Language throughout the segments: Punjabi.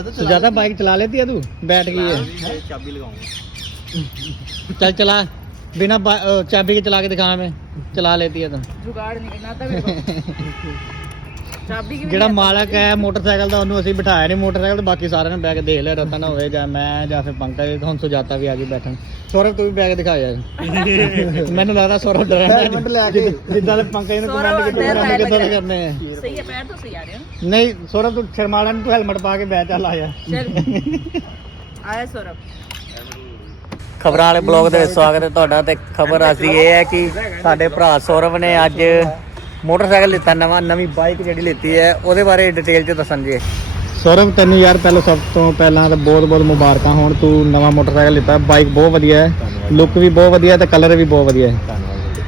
सुजाता चला सुजाता बाइक चला लेती है तू बैठ गई है चाबी लगाऊंगा चल चला बिना चाबी के चला के दिखा हमें चला लेती है तुम जुगाड़ निकलना था मेरे को ਜਿਹੜਾ ਮਾਲਕ ਹੈ ਮੋਟਰਸਾਈਕਲ ਦਾ ਉਹਨੂੰ ਅਸੀਂ ਬਿਠਾਇਆ ਨਹੀਂ ਮੋਟਰਸਾਈਕਲ ਤੇ ਬਾਕੀ ਸਾਰਿਆਂ ਨੇ ਬੈਗ ਦੇਖ ਲਿਆ ਰਤਨ ਹੋਵੇ ਜਾਂ ਮੈਂ ਜਾਂ ਫਿਰ ਪੰਕਜ ਹੁਣ ਸੁਜਾਤਾ ਵੀ ਆ ਗਈ ਬੈਠਣ। ਸੌਰਵ ਤੂੰ ਵੀ ਬੈਗ ਦਿਖਾ ਯਾਰ। ਮੈਨੂੰ ਲੱਗਦਾ ਸੌਰਵ ਡਰੈਂਡ ਲੈ ਕੇ। ਜਿੱਦਾਂ ਦੇ ਪੰਕਜ ਨੂੰ ਕਮੈਂਟ ਕਿੱਦਾਂ ਕਰਨੇ ਸਹੀ ਹੈ ਪੈਰ ਤੋਂ ਸਹੀ ਆ ਰਹੇ ਨਹੀਂ ਸੌਰਵ ਤੂੰ ਸ਼ਰਮਾਲਾ ਨੂੰ ਤੂੰ ਹੈਲਮਟ ਪਾ ਕੇ ਬੈਠ ਚੱਲ ਆ ਯਾਰ। ਆਇਆ ਸੌਰਵ। ਖਬਰਾਂ ਵਾਲੇ ਬਲੌਗ ਦੇ ਸਵਾਗਤ ਹੈ ਤੁਹਾਡਾ ਤੇ ਖਬਰ ਅਸੀਂ ਇਹ ਹੈ ਕਿ ਸਾਡੇ ਭਰਾ ਸੌਰਵ ਨੇ ਅੱਜ ਮੋਟਰਸਾਈਕਲ ਲਿੱਤਾ ਨਵਾਂ ਨਵੀਂ ਬਾਈਕ ਜਿਹੜੀ ਲਿੱਤੀ ਹੈ ਉਹਦੇ ਬਾਰੇ ਡਿਟੇਲ ਚ ਦੱਸਣਗੇ ਸੌਰਵ ਤੈਨੂੰ ਯਾਰ ਪਹਿਲਾਂ ਸਭ ਤੋਂ ਪਹਿਲਾਂ ਤਾਂ ਬਹੁਤ ਬਹੁਤ ਮੁਬਾਰਕਾਂ ਹੋਣ ਤੂੰ ਨਵਾਂ ਮੋਟਰਸਾਈਕਲ ਲਿੱਤਾ ਬਾਈਕ ਬਹੁਤ ਵਧੀਆ ਹੈ ਲੁੱਕ ਵੀ ਬਹੁਤ ਵਧੀਆ ਤੇ ਕਲਰ ਵੀ ਬਹੁਤ ਵਧੀਆ ਹੈ।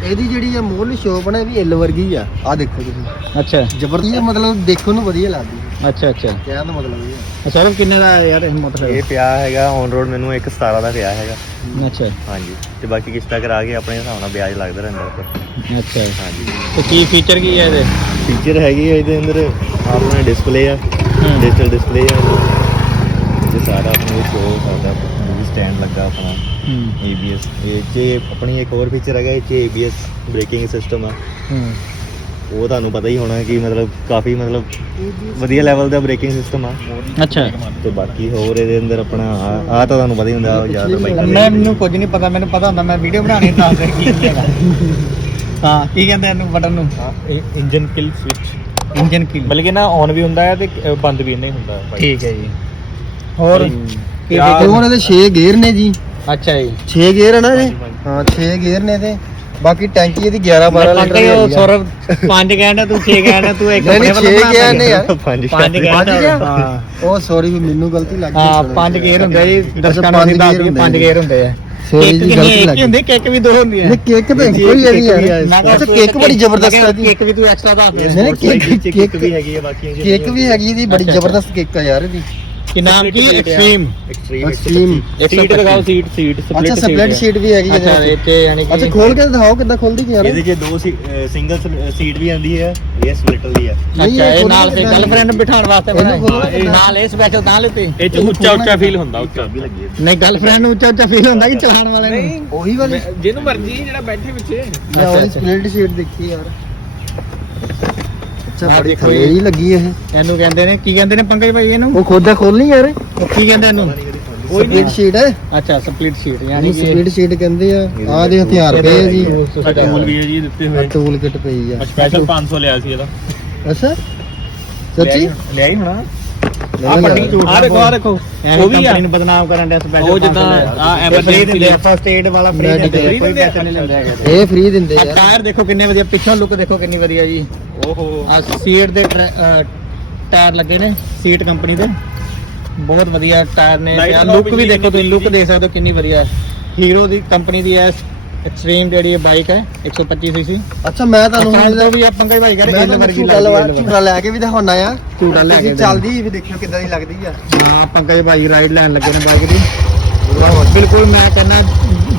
ਇਹਦੀ ਜਿਹੜੀ ਆ ਮੋਹਰਲੀ ਸ਼ੋਪ ਨੇ ਵੀ ਐਲ ਵਰਗੀ ਆ। ਆ ਦੇਖੋ ਤੁਸੀਂ। ਅੱਛਾ। ਜ਼ਬਰਦਸਤ ਮਤਲਬ ਦੇਖਣ ਨੂੰ ਵਧੀਆ ਲੱਗਦੀ। ਅੱਛਾ ਅੱਛਾ। ਕਹਿਣ ਦਾ ਮਤਲਬ ਇਹ ਆ ਸੌਰਵ ਕਿੰਨੇ ਦਾ ਹੈ ਯਾਰ ਇਹ ਇਹ ਮੋਟਰਸਾਈਕਲ ਪਿਆ ਹੈਗਾ ਔਨ ਰੋਡ ਮੈਨੂੰ ਇੱਕ 17 ਦਾ ਪਿਆ ਹੈਗਾ। ਅੱਛਾ। ਹਾਂਜੀ ਤੇ ਬਾਕੀ ਕਿਸ਼ਤਾਂ ਕਰਾ ਕੇ ਆਪਣੇ ਹਿਸਾਬ ਨਾਲ ਵਿਆਜ ਲੱਗਦਾ ਰਹਿੰਦਾ ਉੱਪਰ। ਅੱਛਾ। ਹਾਂਜੀ। ਤੇ ਕੀ ਫੀਚਰ ਕੀ ਹੈ ਇਹਦੇ? ਫੀਚਰ ਹੈਗੀ ਹੈ ਇਹਦੇ ਅੰਦਰ ਆਪਣਾ ਡਿਸਪਲੇ ਆ ਹੂੰ। ਡਿਜੀਟਲ ਡਿਸਪਲੇ ਆ। ਇਹ ਸਾਰਾ ਆਪਣੇ ਸ਼ੋ ਕਰਦਾ ਵੀ ਸਟੈਂਡ ਲੱਗਾ ਆਪਣਾ ਹੂੰ। ABS ਇਹ 'ਚ ਆਪਣੀ ਇੱਕ ਹੋਰ ਫੀਚਰ ਹੈਗਾ ਇਹ 'ਚ ABS ਬ੍ਰੇਕਿੰਗ ਸਿਸਟਮ ਆ। ਹੂੰ। ਉਹ ਤੁਹਾਨੂੰ ਪਤਾ ਹੀ ਹੋਣਾ ਕਿ ਮਤਲਬ ਕਾਫੀ ਮਤਲਬ ਵਧੀਆ ਲੈਵਲ ਦਾ ਬ੍ਰੇਕਿੰਗ ਸਿਸਟਮ ਆ। ਅੱਛਾ। ਤੇ ਬਾਕੀ ਹੋਰ ਇਹਦੇ ਅੰਦਰ ਆਪਣਾ ਆ ਤਾਂ ਤੁਹਾਨੂੰ ਪਤਾ ਹੀ ਹੁੰਦਾ ਜ਼ਿਆਦਾ ਬਾਈਕਾਂ ਦੇ ਮੈਂ ਮੈਨੂੰ ਕੁਝ ਨਹੀਂ ਪਤਾ ਮੈਨੂੰ ਪਤਾ ਹੁੰਦਾ ਮੈਂ ਵੀਡੀਓ ਬਣਾਣੀ ਤਾਂ ਫਿਰ ਕੀ ਹੈਗਾ। ਹਾਂ ਕੀ ਕਹਿੰਦੇ ਇਹਨੂੰ ਬਟਨ ਨੂੰ? ਇੰਜਨ ਕਿਲ ਸਵਿਚ ਇੰਜਨ ਕੀ ਬਲਕਿ ਨਾ ਔਨ ਵੀ ਹੁੰਦਾ ਹੈ ਤੇ ਅ, ਬੰਦ ਵੀ ਨਹੀਂ ਹੁੰਦਾ। ਠੀਕ ਹੈ ਜੀ। ਹੋਰ? ਕੀ? ਹੋਰ ਇਹਦੇ 6 ਗੇਅਰ ਨੇ ਜੀ। ਅੱਛਾ ਜੀ। 6 ਗੇਅਰ ਹੈ ਨਾ। ਹਾਂ 6 ਗੇਅਰ ਨੇ ਤੇ ਬਾਕੀ ਟੈਂਕੀ ਇਹਦੀ 11 12 ਲੀਟਰ ਦੀ ਉਹ ਹੈਗੀ ਆ। ਸੌਰਵ ਪੰਜ ਕਹਿੰਦਾ ਤੂੰ 6 ਕਹਿੰਦਾ ਤੂੰ ਇੱਕ ਨਹੀਂ, ਨਹੀਂ, ਆਪਣੇ ਵੱਲੋਂ ਛੇ ਬਣਾ ਗੇਅਰ ਨੇ ਯਾਰ। ਪੰਜ ਪੰਜ ਗਿਆ? ਹਾਂ। ਉਹ ਸੌਰੀ ਵੀ ਮੈਨੂੰ ਗਲਤੀ ਲੱਗ ਗਈ ਹਾਂ ਸੁਣਨ ਪੰਜ। ਗੇਅਰ ਹੁੰਦੇ ਜੀ ਦਰਸ਼ਕਾਂ ਨੂੰ ਅਸੀਂ ਦੱਸ ਗੇਅਰ ਦਈਏ ਪੰਜ ਹੁੰਦੇ ਗੇਅਰ ਹੁੰਦੇ ਆ। Sorry ਇੱਕ ਜੀ, ਕਿੰਨੀ ਗਲਤੀ ਇੱਕ ਲੱਗ ਹੀ ਹੁੰਦੀ ਕਿੱਕ ਵੀ ਦੋ ਹੁੰਦੀਆਂ। ਨਹੀਂ ਕੇਕ ਤਾਂ ਕੋਈ ਹੈ ਨਹੀਂ ਯਾਰ। ਮੈਂ ਕਿਹਾ ਅੱਛਾ ਤੂੰ ਕੇਕ ਬੜੀ ਜ਼ਬਰਦਸਤ ਹੈ ਜੀ ਕੇਕ ਵੀ ਤੂੰ ਐਕਸਟਰਾ ਦੱਸ। ਦੇ ਨਹੀਂ, ਨਹੀਂ, ਕੇਕ- ਵੀ ਹੈਗੀ ਹੈ ਬਾਕੀ ਕੇਕ ਵੀ ਹੈਗੀ ਇਹਦੀ ਬੜੀ ਅੱਛਾ, ਜ਼ਬਰਦਸਤ ਕੇਕ ਆ ਯਾਰ ਇਹਦੀ। ਕਿ ਨਾਮ ਕੀ? Extreme extreme Extreme। ਸੀਟ ਲਗਾਓ ਸੀਟ ਸੀਟ ਅੱਛਾ ਸਪਲਿਟ ਸ਼ੀਟ ਵੀ ਹੈਗੀ ਅੱਛਾ ਤੇ ਯਾਨੀ ਅੱਛਾ ਕਿ ਖੋਲ ਕੇ ਦਿਖਾਓ ਕਿੱਦਾਂ ਖੁੱਲਦੀ ਯਾਰ। ਇਹਦੇ 'ਚ ਦੋ ਸਿੰਗਲ ਸੀਟ ਵੀ ਆਉਂਦੀ ਹੈ ਇਹ ਸਪਲਿਟ ਦੀ ਹੈ। ਅੱਛਾ ਇਹ ਨਾਲ ਤੇ? ਗਰਲਫ੍ਰੈਂਡ ਬਿਠਾਉਣ ਵਾਸਤੇ ਬਣਾਈ? ਨਾਲ ਇਹ ਸਪੈਸ਼ਲ ਤਾਂ ਲਿੱਤੀ। ਇਹ 'ਚ ਉੱਚਾ ਉੱਚਾ ਫੀਲ ਹੁੰਦਾ ਉੱਚਾ। ਵੀ ਲੱਗੀ ਨਹੀਂ ਗਰਲਫ੍ਰੈਂਡ ਨੂੰ ਉੱਚਾ ਉੱਚਾ ਫੀਲ ਹੁੰਦਾ ਕਿ ਚਲਾਉਣ ਵਾਲੇ ਨੂੰ। ਉਹੀ ਵਾਲੀ ਜਿਹਨੂੰ ਮਰਜ਼ੀ ਜਿਹੜਾ ਬੈਠੇ ਵਿੱਚ। ਅੱਛਾ। ਸਪਲਿਟ ਸ਼ੀਟ ਦੇਖੀ ਯਾਰ। ਅੱਛਾ ਆਹ ਬੜੀ ਦੇਖੋ ਇਹ। ਹੀ ਲੱਗੀ ਇਹ। ਇਹਨੂੰ ਕਹਿੰਦੇ ਨੇ ਕੀ ਕਹਿੰਦੇ ਨੇ ਪੰਕਜ ਭਾਈ ਇਹਨੂੰ? ਉਹ ਖੋਦਾ ਖੋਲਣੀ ਯਾਰ। ਉਹ ਕੀ ਕਹਿੰਦੇ ਇਹਨੂੰ? ਸਪਲਿਟ ਸ਼ੀਟ ਹੈ? ਅੱਛਾ ਸਪਲਿਟ ਸ਼ੀਟ ਯਾਨੀ ਇਹਨੂੰ ਕਿ ਸਪਲਿਟ ਸ਼ੀਟ ਕਹਿੰਦੇ ਆ। ਆਹ ਦੇ ਹਥਿਆਰ ਪਏ ਆ ਜੀ। ਟੂਲ ਵੀ ਹੈ ਜੀ ਦਿੱਤੇ ਆ ਹੋਏ। ਟੂਲ ਕਿਟ ਪਈ ਆ। ਸਪੈਸ਼ਲ 500 ਲਿਆ ਸੀ ਇਹਦਾ। ਅੱਛਾ। ਸੱਚੀ? ਲਿਆ ਹੀ ਹੋਣਾ। ਆ ਪੱਟੀ ਆ ਦੇਖੋ ਆ ਦੇਖੋ। ਉਹ ਵੀ ਆ। ਨੂੰ ਬਦਨਾਮ ਕਰਨ ਦਾ ਸਪੈਸ਼ਲ ਉਹ ਜਿੱਦਾਂ ਆ ਐਮਰਜੈਂਸੀ ਦਿੰਦੇ ਫਸਟ ਏਡ ਵਾਲਾ ਫ੍ਰੀ Medical ਦਿੰਦੇ free ਕੋਈ ਦਿੰਦੇ ਆ? ਪੈਸੇ ਨਹੀਂ ਲੈਂਦੇ ਹੈਗੇ। ਇਹ ਫ੍ਰੀ ਦਿੰਦੇ ਆ ਯਾਰ। ਟਾਇਰ ਦੇਖੋ ਕਿੰਨੇ ਵਧੀਆ ਪਿੱਛੋਂ ਲੁੱਕ ਦੇਖੋ ਕਿੰਨੀ ਵਧੀਆ ਜੀ। ਓਹੋ। ਆ ਸੀਟ ਦੇ ਟਾਇਰ ਲੱਗੇ ਨੇ ਸੀਟ ਕੰਪਨੀ ਦੇ। ਬਹੁਤ ਵਧੀਆ ਟਾਇਰ ਨੇ। ਲੁੱਕ ਵੀ ਦੇਖੋ ਤੁਸੀਂ ਲੁੱਕ ਦੇਖ ਸਕਦੇ ਹੋ ਕਿੰਨੀ ਵਧੀਆ। ਹੀਰੋ ਦੀ ਕੰਪਨੀ ਦੀ ਹੈ ਐਕਸਟ੍ਰੀਮ ਜਿਹੜੀ ਬਾਈਕ ਹੈ 125 ਸੀਸੀ ਅੱਛਾ ਮੈਂ ਤੁਹਾਨੂੰ ਹੁਣ ਵੀ ਆ ਪੰਕਜ ਭਾਈ ਕਹਿੰਦੇ ਮੈਂ ਇਹ ਤੁਹਾਨੂੰ ਵਰਗੀ ਝੂਟਾ ਲੱਗਦੀ ਲਵਾ ਹੈ ਝੂਟਾ ਲੈ ਕੇ ਵੀ ਦਿਖਾਉਣਾ ਆ। ਝੂਟਾ ਲੈ ਕੇ ਤੁਸੀਂ ਚੱਲਦੀ ਵੀ ਦੇਖਿਓ ਕਿੱਦਾਂ ਦੀ ਲੱਗਦੀ ਆ। ਹਾਂ ਪੰਕਜ ਭਾਈ ਰਾਈਡ ਲੈਣ ਲੱਗੇ ਨੇ ਬਾਈਕ ਦੀ। ਬਿਲਕੁਲ ਮੈਂ ਕਹਿੰਦਾ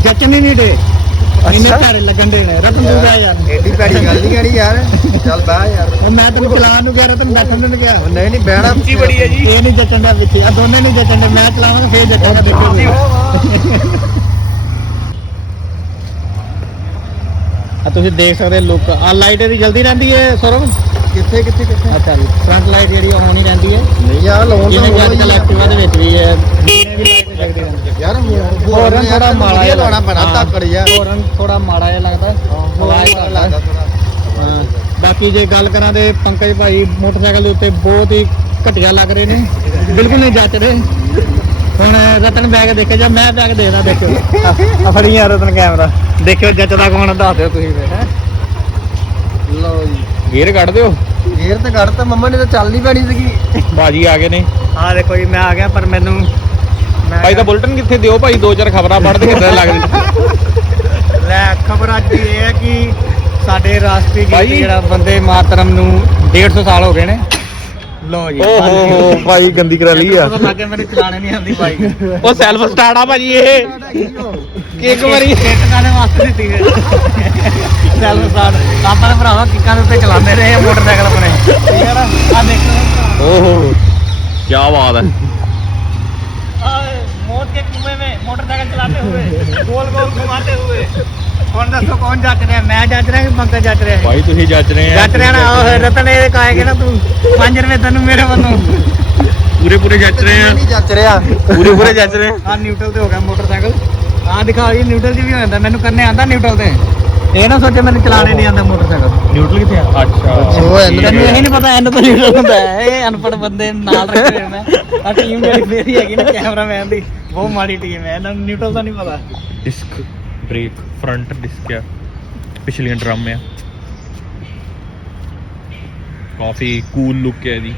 ਜਚਣੀ ਨਹੀਂ ਡੇ ਇੰਨੇ। ਭਾਰੇ ਲੱਗਣ ਦੇ ਨੇ ਰਤਨ ਤੂੰ ਬਹਿ ਯਾਰ ਐਡੀ ਭੈੜੀ ਗੱਲ ਨਹੀਂ ਕਹਿਣੀ ਯਾਰ। ਚੱਲ ਬਹਿ ਯਾਰ। ਉਹ ਮੈਂ ਤੈਨੂੰ ਚਲਾਉਣ ਨੂੰ ਕਿਹਾ ਰਤਨ ਬੈਠਣ ਨੂੰ ਨੀ ਕਿਹਾ। ਉਹ ਨਹੀਂ ਨਹੀਂ ਬਹਿਣਾ ਉੱਚੀ ਬੜੀ ਹੈ ਜੀ। ਇਹ ਨਹੀਂ ਜੱਟਣ ਦਾ ਵਿੱਚ ਆ ਦੋਨੇ ਨਹੀਂ ਜੱਟਣ ਦੇ ਮੈਂ ਚਲਾਵਾਂਗਾ ਫੇਰ ਜੱਟਾਂਗਾ ਦੇਖੋ। ਆ ਤੁਸੀਂ ਦੇਖ ਸਕਦੇ ਲੁੱਕ ਆ ਲਾਈਟ ਇਹਦੀ ਜਲਦੀ ਰਹਿੰਦੀ ਹੈ ਸੌਰਵ? ਕਿੱਥੇ ਕਿੱਥੇ ਕਿੱਥੇ? ਅੱਛਾ ਜੀ ਫਰੰਟ ਲਾਈਟ ਜਿਹੜੀ ਆਨ ਹੀ ਰਹਿੰਦੀ ਹੈ। ਨਹੀਂ ਯਾਰ ਲਾਉਣ ਜਿਵੇਂ ਕਿ ਅੱਜ ਕੱਲ੍ਹ ਦਾ ਐਕਟਿਵਾ ਦੇ ਵਿੱਚ ਵੀ ਹੈ। ਜਿਹਨੇ ਵੀ ਲਾਈਟ ਜਗਦੀ ਰਹਿੰਦੀ ਹੈ ਯਾਰ ਹੋਰਨ ਥੋੜਾ ਮਾੜਾ ਜਿਹਾ ਲਾਉਣਾ ਹਾਂ। ਧੱਕੜ ਯਾਰ ਹੋਰਨ ਥੋੜਾ ਮਾੜਾ ਜਿਹਾ ਲੱਗਦਾ। ਹੋਰਨ ਲੱਗਦਾ। ਥੋੜਾ ਬਾਕੀ ਜੇ ਗੱਲ ਕਰਾਂ ਤੇ ਪੰਕਜ ਭਾਈ ਮੋਟਰਸਾਈਕਲ ਦੇ ਉੱਤੇ ਬਹੁਤ ਹੀ ਘਟੀਆ ਲੱਗ ਰਹੇ ਨੇ। ਬਿਲਕੁਲ ਨਹੀਂ ਜੱਚ ਰਹੇ ਹੁਣ ਰਤਨ ਬੈਗ ਦੇਖੇ ਜਾਂ ਮੈਂ ਬੈਗ ਦੇਖਦਾ ਦੇਖਿਓ। ਆ ਫੜੀ ਯਾਰ ਰਤਨ ਕੈਮਰਾ। ਦੇਖਿਓ ਜੱਚਦਾ ਕੌਣ ਦੱਸ ਦਿਓ ਤੁਸੀਂ ਫਿਰ ਹੈਂ। ਲਓ ਜੀ। ਗੇਅਰ ਕੱਢ ਦਿਓ। ਗੇਰ ਤੇ ਕੱਢ ਤਾਂ ਮੰਮਾ ਨੇ ਤਾਂ ਚੱਲ ਨਹੀਂ ਪੈਣੀ ਸੀਗੀ। ਬਾਜੀ ਆ ਗਏ ਨੇ। ਆ ਦੇਖੋ ਜੀ ਮੈਂ ਆ ਗਿਆ ਪਰ ਮੈਨੂੰ ਮੈਂ ਭਾਈ ਤਾਂ ਬੁਲਟਨ ਕਿੱਥੇ ਦਿਓ ਭਾਈ? ਦੋ ਚਾਰ ਖਬਰਾਂ ਪੜ੍ਹਦੇ ਕਿੱਦਾਂ ਲੱਗਦੀ ਲੈ ਖਬਰ ਅੱਜ ਇਹ ਹੈ ਕਿ ਸਾਡੇ ਰਾਸ਼ਟਰੀ ਗੀਤ ਭਾਈ। ਜਿਹੜਾ ਵੰਦੇ ਮਾਤਰਮ ਨੂੰ 150 ਸਾਲ ਹੋ ਗਏ ਨੇ। ਲੋ ਜੀ ਓਹੋ ਭਾਈ ਗੰਦੀ ਕਰਾ ਲਈ ਆ ਪਤਾ ਲੱਗੇ ਮੇਰੇ ਚਲਾਣੇ ਨਹੀਂ ਆਉਂਦੀ ਬਾਈਕ ਉਹ ਸੈਲਫ ਸਟਾਰਟ ਆ ਭਾਜੀ ਇਹ ਕਿ ਇੱਕ ਵਾਰੀ ਇੱਕ ਗਾਣੇ ਵਾਸਤੇ ਦਿੱਤੀ ਹੈ ਚੱਲ ਸਾਡ ਆਪਾਂ ਨੇ ਭਰਾਵਾ ਕਿੱਕਾਂ ਦੇ ਉੱਤੇ ਚਲਾਉਂਦੇ ਰਹੇ ਆ ਮੋਟਰਸਾਈਕਲ ਆਪਣੇ ਠੀਕ ਹੈ ਨਾ ਆ ਦੇਖੋ ਓਹੋ ਕੀ ਬਾਤ ਹੈ के कुएं में मोटरसाइकिल चलाते हुए गोल गोल घुमाते हुए ਹੁਣ ਦੱਸੋ ਕੌਣ ਜੱਜ ਰਿਹਾ? ਮੈਂ ਜੱਜ ਰਿਹਾ ਕਿ ਬੰਦਾ ਜੱਜ ਰਿਹਾ ਭਾਈ ਤੁਸੀਂ ਜੱਜ ਰਹੇ ਆ ਜੱਜ ਰਿਹਾ ਨਾ ਉਹ ਪੂਰੇ ਪੂਰੇ ਜੱਜ ਰਹੇ ਆ। ਪੂਰੇ ਪੂਰੇ ਜੱਜ ਰਹੇ ਆ। ਨਿਊਟਰਲ ਤੇ ਹੋ ਗਿਆ ਮੋਟਰਸਾਈਕਲ। ਆ ਦਿਖਾ ਜੀ ਨਿਊਟਰਲ ਦੀ ਵੀ ਹੋ ਜਾਂਦਾ। ਮੈਨੂੰ ਕਰਨੇ ਆਂਦਾ ਨਿਊਟਰਲ ਤੇ। ਇਹ ਨਾ ਸੋਚੇ ਮੈਨੂੰ ਚਲਾਣੇ ਨਹੀਂ ਆਂਦਾ ਮੋਟਰਸਾਈਕਲ। ਨਿਊਟਰਲ ਕਿੱਥੇ ਆ? ਅੱਛਾ। ਉਹ ਐਨ ਤੈਨੂੰ ਨਹੀਂ ਪਤਾ ਐਨ ਤੋਂ ਨਿਊਟਰਲ ਹੁੰਦਾ ਇਹ ਅਨਪੜ ਬੰਦੇ ਨਾਲ ਰੱਖੇ ਹੋਏ ਆ ਟੀਮ ਜਿਹੜੀ ਮੇਰੀ ਹੈਗੀ ਨਾ ਕੈਮਰਾਮੈਨ ਦੀ ਬਹੁਤ ਮਾੜੀ ਟੀਮ ਹੈ। ਇਹਨਾਂ ਨੂੰ ਨਿਊਟਰਲ ਦਾ ਨਹੀਂ ਪਤਾ। ਡਿਸਕ ਬ੍ਰੇਕ ਫਰੰਟ ਡਿਸਕ ਆ ਪਿਛਲੀਆਂ ਡਰਮ ਆ ਕਾਫੀ ਕੂਲ ਲੁੱਕ ਹੈ ਇਹਦੀ।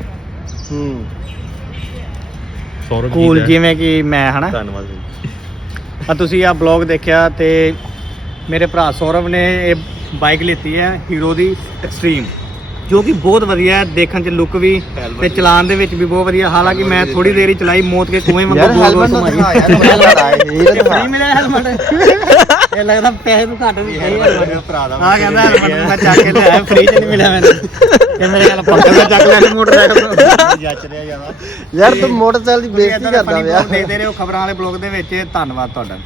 ਹੂੰ। ਸੌਰਵ ਕੂਲ ਦਾ। ਜਿਵੇਂ ਕਿ ਮੈਂ ਹਨਾ? ਧੰਨਵਾਦ ਜੀ। ਆ ਤੁਸੀਂ ਆ ਬਲੌਗ ਦੇਖਿਆ ਤੇ ਮੇਰੇ ਭਰਾ ਸੌਰਵ ਨੇ ਇਹ ਬਾਈਕ ਲਿੱਤੀ ਹੈ ਹੀਰੋ ਦੀ ਐਕਸਟ੍ਰੀਮ ਜੋ ਕਿ ਬਹੁਤ ਵਧੀਆ ਹੈ ਦੇਖਣ ਚ ਲੁੱਕ ਵੀ ਤੇ ਚਲਾਉਣ ਦੇ ਵਿੱਚ ਵੀ ਬਹੁਤ ਵਧੀਆ। ਹਾਲਾਂਕਿ ਮੈਂ ਥੋੜੀ ਦੇਰ ਹੀ ਚਲਾਈ ਮੌਤ ਕੇ ਯਾਰ ਵਾਂਗੂ ਗੋਲ ਗੋਲ ਹੈਲਮਟ ਘੁਮਾਈ ਦਿਖਾ ਯਾਰ ਹੈਲਮਟ ਆਏ ਇਹ ਤਾਂ ਦਿਖਾ। ਫ੍ਰੀ ਮਿਲਿਆ ਹੈਲਮਟ ਇਹ ਲੱਗਦਾ ਪੈਸੇ ਘੱਟ ਵੀ ਸਹੀ ਹੈਲਮਟ ਭਰਾ ਦਾ ਆ ਕਹਿੰਦਾ ਹੈਲਮਟ ਮੈਂ ਚੱਕ ਕੇ ਲਿਆਇਆ ਫ੍ਰੀ ਚ ਨਹੀਂ ਮਿਲਿਆ ਮੈਨੂੰ। ਇਹ ਮੇਰੇ ਨਾਲ ਪੰਕਜ ਦਾ ਚੱਕ ਲਿਆ ਸੀ ਮੋਟਰਸਾਈਕਲ ਜੱਚ ਰਿਹਾ ਯਾਰ। ਤੂੰ ਮੋਟਰਸਾਈਕਲ ਦੀ ਬੇਇੱਜ਼ਤੀ ਕਰਦਾ ਪਿਆ। ਦੇਖਦੇ ਰਹੋ ਖਬਰਾਂ ਵਾਲੇ ਬਲੌਗ ਦੇ ਵਿੱਚ ਧੰਨਵਾਦ ਤੁਹਾਡਾ।